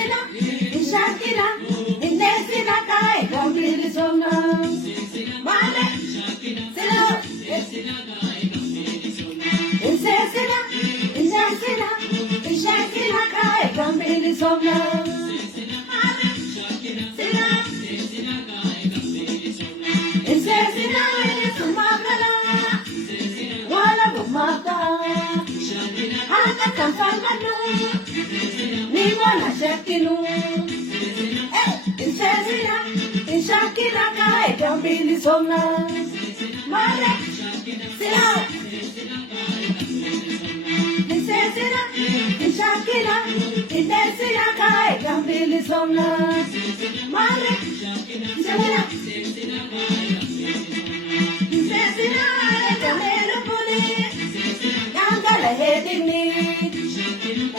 Insensila, Ishakira, Indesila Kai, Gambili Sona. Male, Sila, Insensila, Ishakira Kai, Gambili Sona. Male, Sila, Insensila, Sumagala, Wala Bumaka, Haka Kampamanu. Niwana Shakinu, Insensila, Ishakira Kai, Gambili Sona. Male, Sila, Insensila, Ishakira, Indesila Kai, Gambili Sona. Male, Sila, Insensila, Kamelu Puli, Gangala Hedini,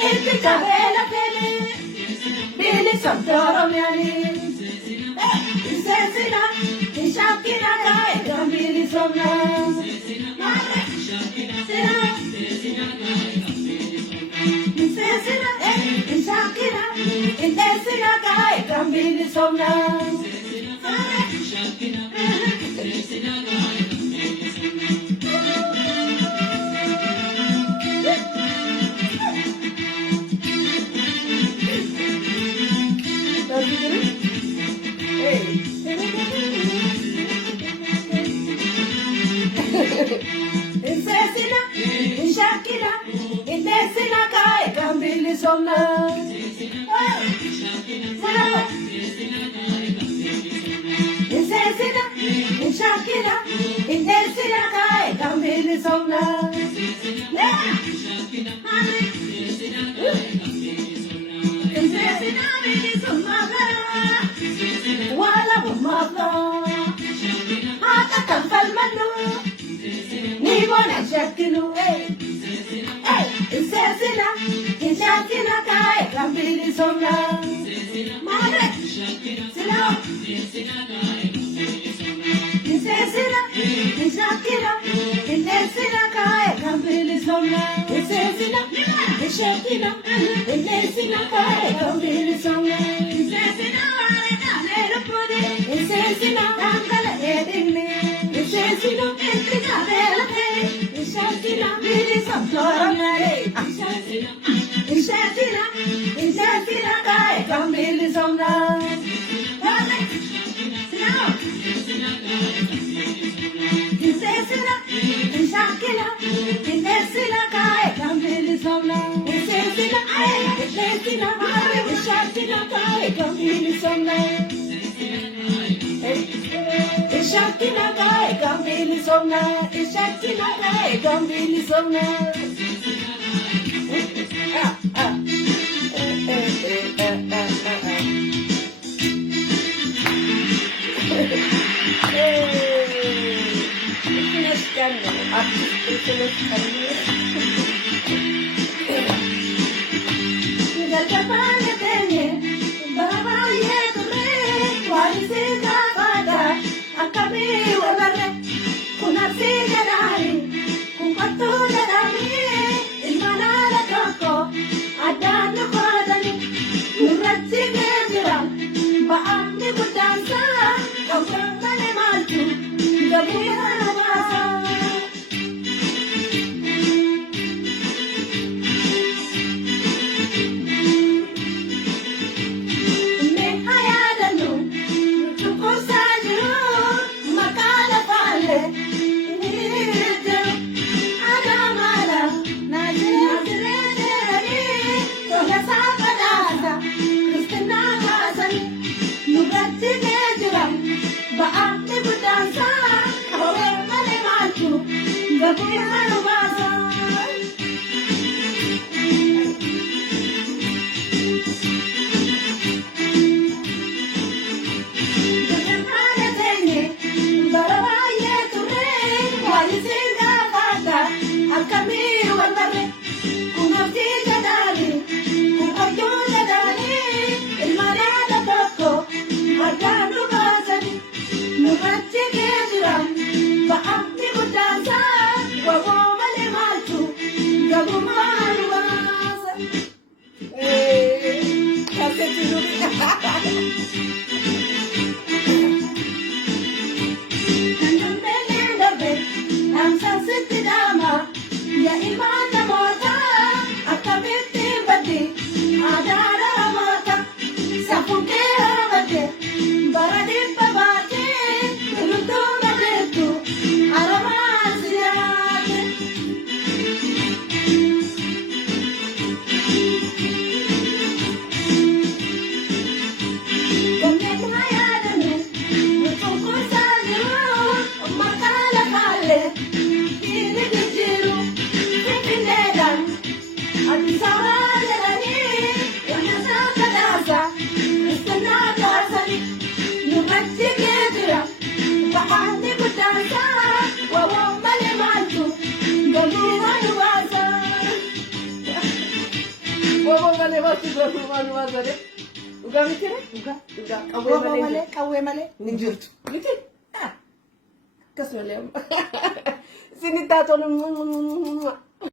Iti Kabela Pele, Billy Santoro Miani, Insensila, Ishakira Kai, Gambili Sona. Male, Sila, Insensila, Ishakira, Indesila Kai, Gambili Sona. Insensila, Ishakira, Indesila Kai, Gambili Sona. Insensila, Ishakira, Indesila Kai, Gambili Sona. Insensila, Wala Bumaka, Haka Kampamanu. Niwana Shakinu, Insensila, Ishakira Kai, Gambili Sona. Male, Sila, Insensila, Ishakira, Indesila Kai, Gambili Sona. Insensila, Ishakira, Indesila Kai, Gambili Sona. Insensila, Insensila, Gangala Hedini, Insensila, Iti Kabela Pele, Ishakira, Billy Santoro Miani, Insensila, Kai, Gambili Sona. Male, Sila, Insensila, Ishakira, Indesila Kai, Gambili Sona. Insensila, Ishakira Kai, Gambili Sona. Ishakira Kai, Gambili Sona. Ishakira Kai, Gambili Sona. Ba'amni mudansa, I'm so sick to Dama. Ya imana mota, akabiti bati, adara mota, safuke bati, baradi babati, rutu nadetu, aramaziyate. Gombe maya danu, mutuku sajiru, makala kale. Sini tato